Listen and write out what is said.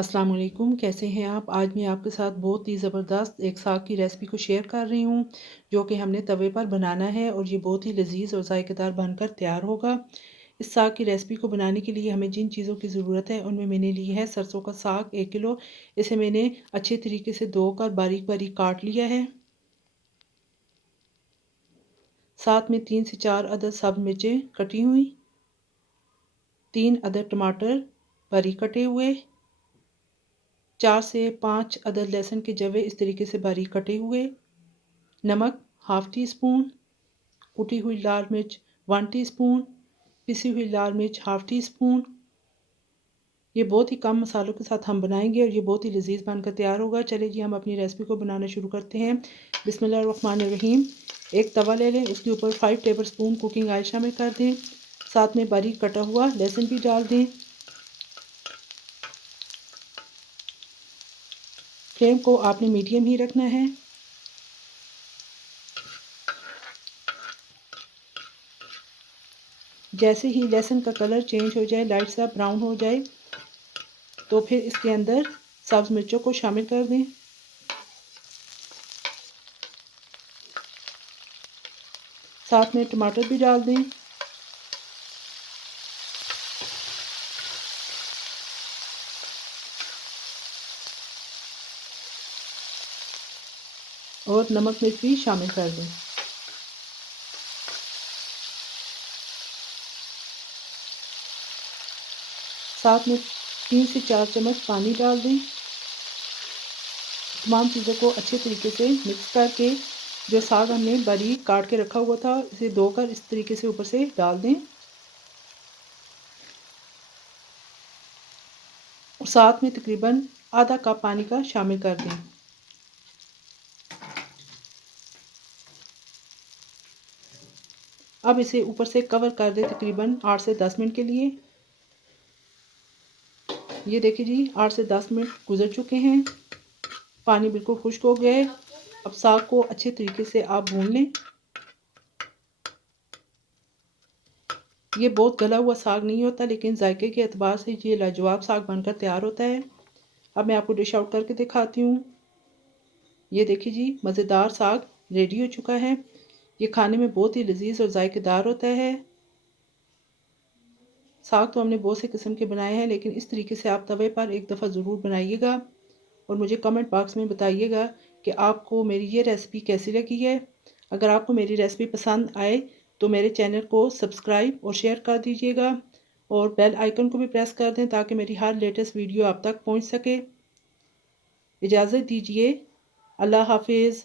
अस्सलाम वालेकुम, कैसे हैं आप। आज मैं आपके साथ बहुत ही ज़बरदस्त एक साग की रेसिपी को शेयर कर रही हूँ जो कि हमने तवे पर बनाना है और ये बहुत ही लजीज और जायकेदार बनकर तैयार होगा। इस साग की रेसिपी को बनाने के लिए हमें जिन चीज़ों की ज़रूरत है उनमें मैंने ली है सरसों का साग 1 किलो। इसे मैंने अच्छे तरीके से धोकर बारीक बारीक काट लिया है। साथ में 3 से 4 अदद सब्ज़ मिर्चें कटी हुई, 3 अदद टमाटर बारीक कटे हुए, 4 से 5 अदद लहसुन के जवे इस तरीके से बारीक कटे हुए, नमक हाफ़ टी स्पून, कुटी हुई लाल मिर्च 1 टीस्पून, पिसी हुई लाल मिर्च हाफ़ टी स्पून। ये बहुत ही कम मसालों के साथ हम बनाएंगे और ये बहुत ही लजीज बनकर तैयार होगा। चलिए जी हम अपनी रेसिपी को बनाना शुरू करते हैं। बिस्मिल्लाहिर्रहमानिर्रहीम। एक तवा ले लें, उसके ऊपर 5 टेबल स्पून कुकिंग ऑयल शामिल कर दें, साथ में बारीक कटा हुआ लहसुन भी डाल दें। फ्लेम को आपने मीडियम ही रखना है। जैसे ही लहसुन का कलर चेंज हो जाए, लाइट सा ब्राउन हो जाए, तो फिर इसके अंदर सब्ज़ मिर्चों को शामिल कर दें। साथ में टमाटर भी डाल दें। और नमक मिर्च भी शामिल कर दें। साथ में 3 से 4 चम्मच पानी डाल दें। तमाम चीज़ों को अच्छे तरीके से मिक्स करके जो साग हमने बारीक काट के रखा हुआ था इसे धोकर इस तरीके से ऊपर से डाल दें और साथ में तकरीबन आधा कप पानी का शामिल कर दें। अब इसे ऊपर से कवर कर दें तकरीबन 8 से 10 मिनट के लिए। ये देखिए जी 8 से 10 मिनट गुजर चुके हैं, पानी बिल्कुल खुश्क हो गया है। अब साग को अच्छे तरीके से आप भून लें। ये बहुत गला हुआ साग नहीं होता, लेकिन जायके के एतबार से ये लाजवाब साग बनकर तैयार होता है। अब मैं आपको डिश आउट करके दिखाती हूँ। ये देखिए जी मज़ेदार साग रेडी हो चुका है। ये खाने में बहुत ही लजीज और जायकेदार होता है। साग तो हमने बहुत से किस्म के बनाए हैं, लेकिन इस तरीके से आप तवे पर एक दफ़ा ज़रूर बनाइएगा और मुझे कमेंट बॉक्स में बताइएगा कि आपको मेरी ये रेसिपी कैसी लगी है। अगर आपको मेरी रेसिपी पसंद आए तो मेरे चैनल को सब्सक्राइब और शेयर कर दीजिएगा और बेल आइकन को भी प्रेस कर दें ताकि मेरी हर लेटेस्ट वीडियो आप तक पहुंच सके। इजाज़त दीजिए। अल्लाह हाफिज़।